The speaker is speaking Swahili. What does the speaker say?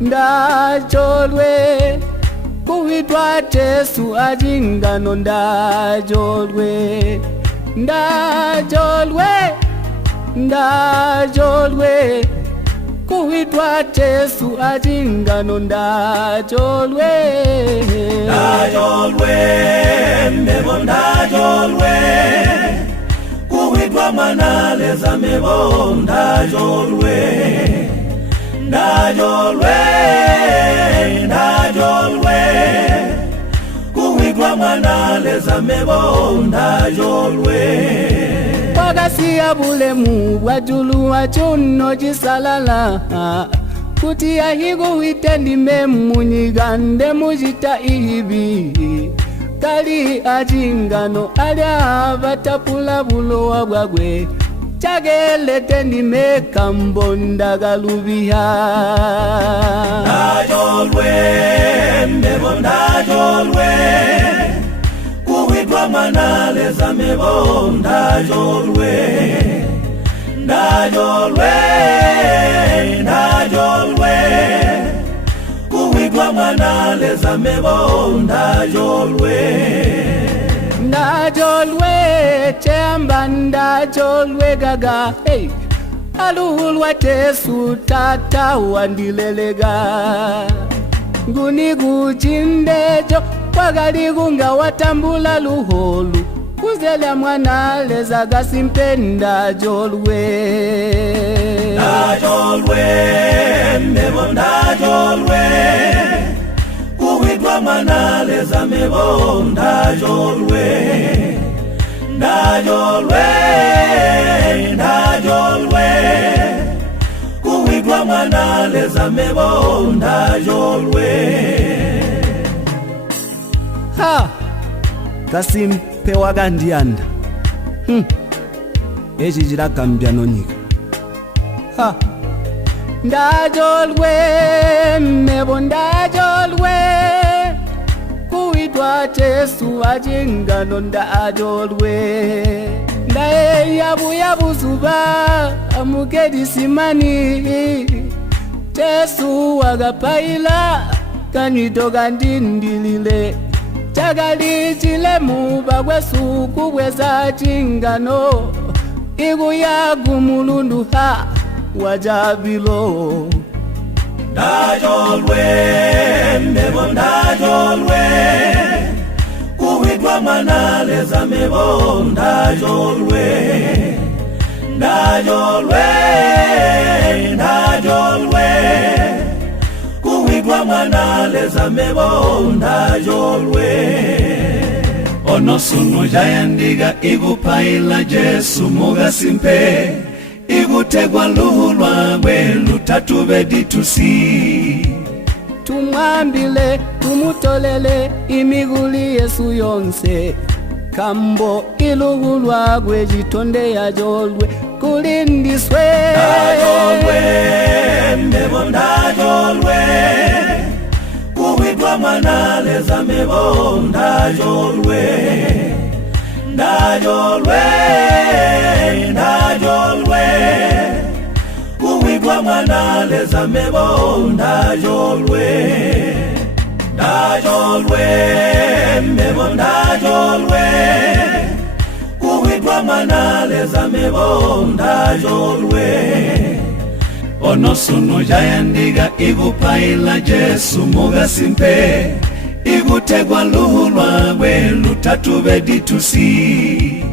ndajolwe kuitwa Jesu achingano ndajolwe kuitwa Jesu achingano ndajolwe mebo ndajolwe kuitwa manaleza mebo ndajolwe kuitwa manaleza mebo ndajolwe wakasiya bulemu bwajulu wachuno chisalala kuti ahikuwite ndime munyigande muchita ibi kali achingano alya batapula bulowa bwagwe chagelete ndime kambonda galubiha mebo ndajolwe kuitwa manaleza mebo ndajolwe kuitwa manaleza mebo ndajolwe chemba ndajolwe gaga hey alulwa Jesu tata wandilelega nguni kuchindejo kwagaligunga watambula luholu kuzela mwana leza gasimpe ndajolwe mebo ndajolwe kuitwa manaleza mebo ndajolwe kuitwa manaleza mebo ndajolwe ha gasimpe wagandianda echi chilagambya nonyika ha ndajolwe mebo ndajolwe kuitwa Jesu achingano ndajolwe ndaye yabuzuba amukedisimani Jesu wagapaila kanyito kandindilile chagali chilemu bagwesuku bweza chingano ikuyagumulundu ha wajabilo mebo ndajolwe kuitwa manaleza mebo ndajolwe kuitwa manaleza mebo ndajolwe onosuno jayandiga igupaila Jesu mugasimpe igutegwa luhu lwagwe lutatube ditusi tumwambile tumutolele imiguli Yesu yonse kambo iluhu lwagwe jitonde yajolwe kulindiswe mebo ndajolwe kuitwa manaleza mebo ndajolwe kuitwa manaleza mebo ndajolwe mebo ndajolwe kuitwa manaleza mebo ndajolwe onosuno jayandiga igupaila Jesu mugasimpe igutegwa luhu lwagwe lutatube ditusi